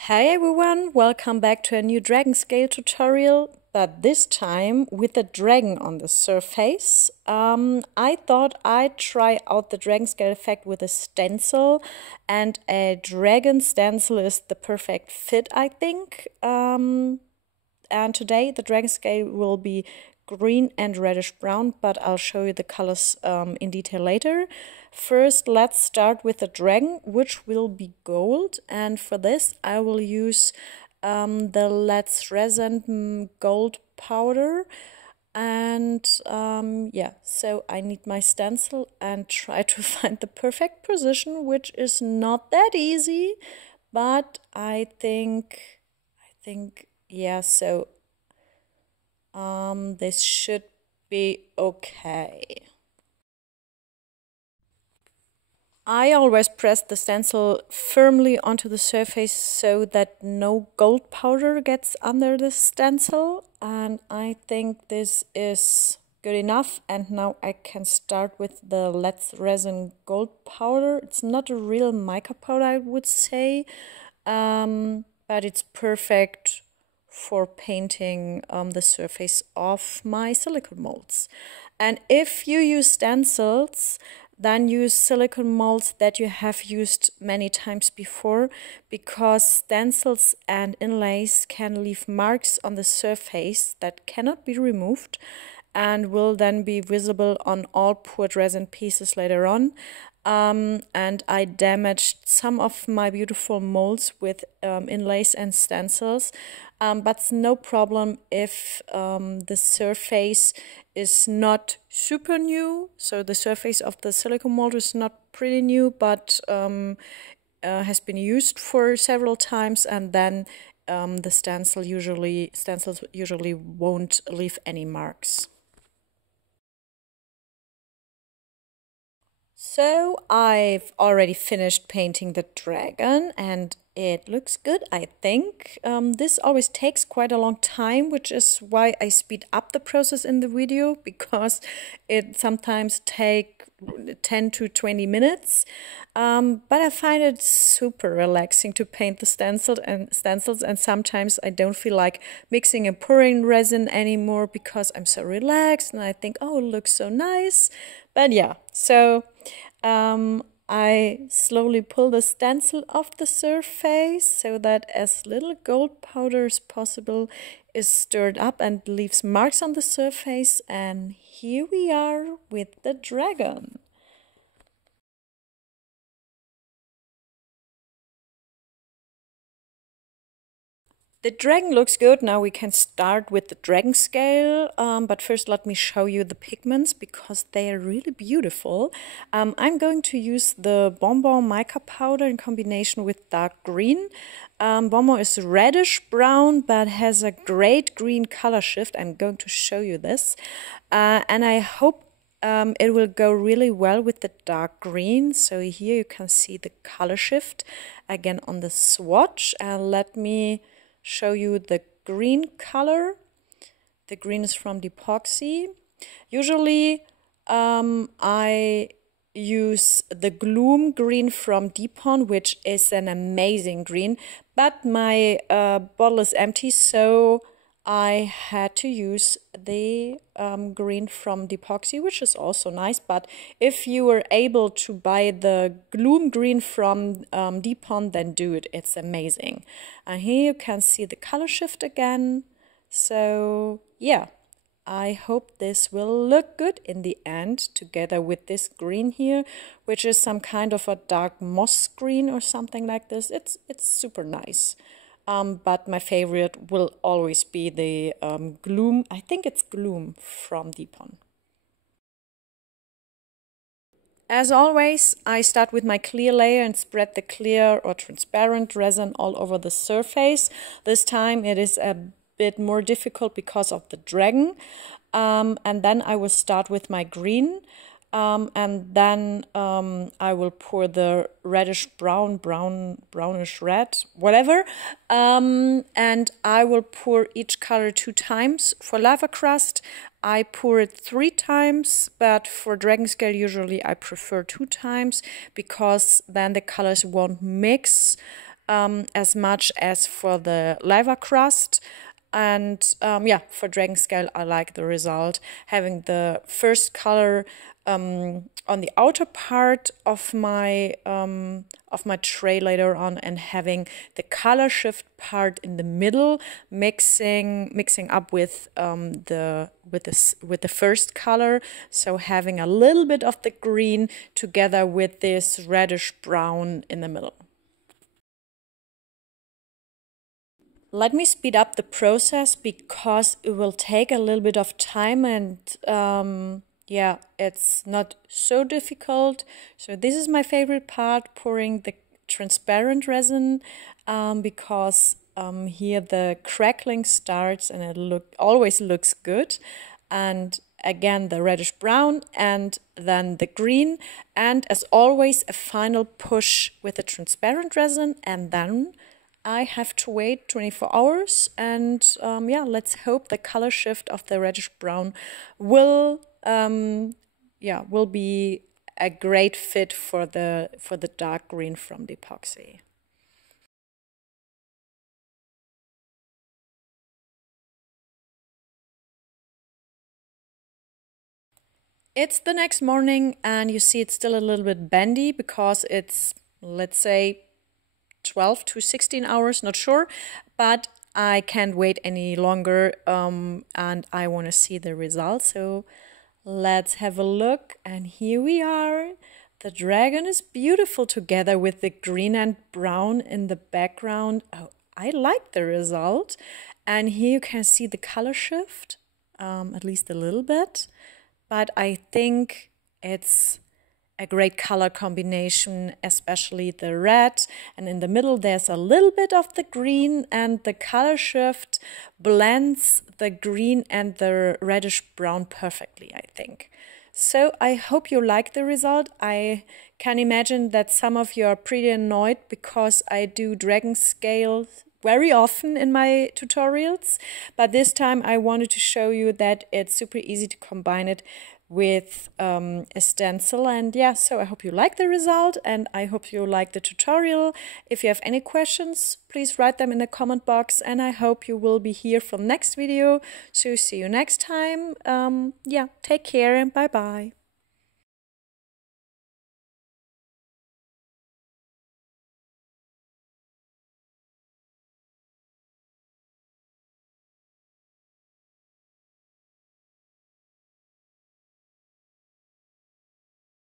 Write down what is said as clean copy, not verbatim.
Hi everyone, welcome back to a new dragon scale tutorial, but this time with a dragon on the surface. I thought I'd try out the dragon scale effect with a stencil, and a dragon stencil is the perfect fit, I think. And today the dragon scale will be green and reddish brown, but I'll show you the colors in detail later. First, let's start with the dragon, which will be gold, and for this I will use the Let's Resin gold powder. And yeah, so I need my stencil and try to find the perfect position, which is not that easy, but I think yeah, so this should be okay. I always press the stencil firmly onto the surface so that no gold powder gets under the stencil, and I think this is good enough. And now I can start with the Let's Resin gold powder. It's not a real mica powder, I would say, but it's perfect for painting the surface of my silicone molds. And if you use stencils, then use silicone molds that you have used many times before, because stencils and inlays can leave marks on the surface that cannot be removed and will then be visible on all poured resin pieces later on. And I damaged some of my beautiful molds with inlays and stencils, but it's no problem if the surface is not super new. So the surface of the silicone mold is not pretty new, but has been used for several times, and then the stencils usually won't leave any marks. So I've already finished painting the dragon and it looks good, I think. This always takes quite a long time, which is why I speed up the process in the video, because it sometimes takes 10 to 20 minutes. But I find it super relaxing to paint the stencils, and sometimes I don't feel like mixing and pouring resin anymore because I'm so relaxed and I think, oh, it looks so nice. But yeah, so I slowly pull the stencil off the surface so that as little gold powder as possible is stirred up and leaves marks on the surface. And here we are with the dragon. The dragon looks good. Now we can start with the dragon scale, but first let me show you the pigments because they are really beautiful. I'm going to use the Bonbon mica powder in combination with dark green. Bonbon is reddish brown but has a great green color shift. I'm going to show you this, and I hope it will go really well with the dark green. So here you can see the color shift again on the swatch. Let me show you the green color. The green is from the Epoxy. Usually I use the Gloom green from Depon, which is an amazing green, but my bottle is empty, so I had to use the green from the Epoxy, which is also nice. But if you were able to buy the Gloom green from Depon, then do it. It's amazing. And here you can see the color shift again. So yeah, I hope this will look good in the end together with this green here, which is some kind of a dark moss green or something like this. It's super nice. But my favorite will always be the Gloom. I think it's Gloom from Depon. As always, I start with my clear layer and spread the clear or transparent resin all over the surface. This time it is a bit more difficult because of the dragon. And then I will start with my green. And then I will pour the reddish brown, brownish red, whatever. And I will pour each color 2 times. For lava crust, I pour it 3 times, but for dragon scale, usually I prefer 2 times because then the colors won't mix as much as for the lava crust. And yeah, for dragon scale, I like the result. Having the first color on the outer part of my tray later on, and having the color shift part in the middle, mixing up with the first color. So having a little bit of the green together with this reddish brown in the middle. Let me speed up the process because it will take a little bit of time, and yeah, it's not so difficult. So this is my favorite part, pouring the transparent resin, because here the crackling starts and it always looks good. And again, the reddish brown and then the green, and as always a final push with the transparent resin, and then I have to wait 24 hours, and yeah, let's hope the color shift of the reddish brown will be a great fit for the dark green from the epoxy. It's the next morning, and you see it's still a little bit bendy because it's, let's say, 12 to 16 hours, not sure, but I can't wait any longer, and I want to see the results. So let's have a look, and here we are. The dragon is beautiful together with the green and brown in the background. Oh, I like the result. And here you can see the color shift, at least a little bit, but I think it's a great color combination, especially the red, and in the middle there's a little bit of the green, and the color shift blends the green and the reddish brown perfectly, I think. So I hope you like the result. I can imagine that some of you are pretty annoyed because I do dragon scale very often in my tutorials, but this time I wanted to show you that it's super easy to combine it with a stencil. And yeah, so I hope you like the result, and I hope you like the tutorial. If you have any questions, please write them in the comment box, and I hope you will be here for the next video. So see you next time. Yeah, take care and bye bye.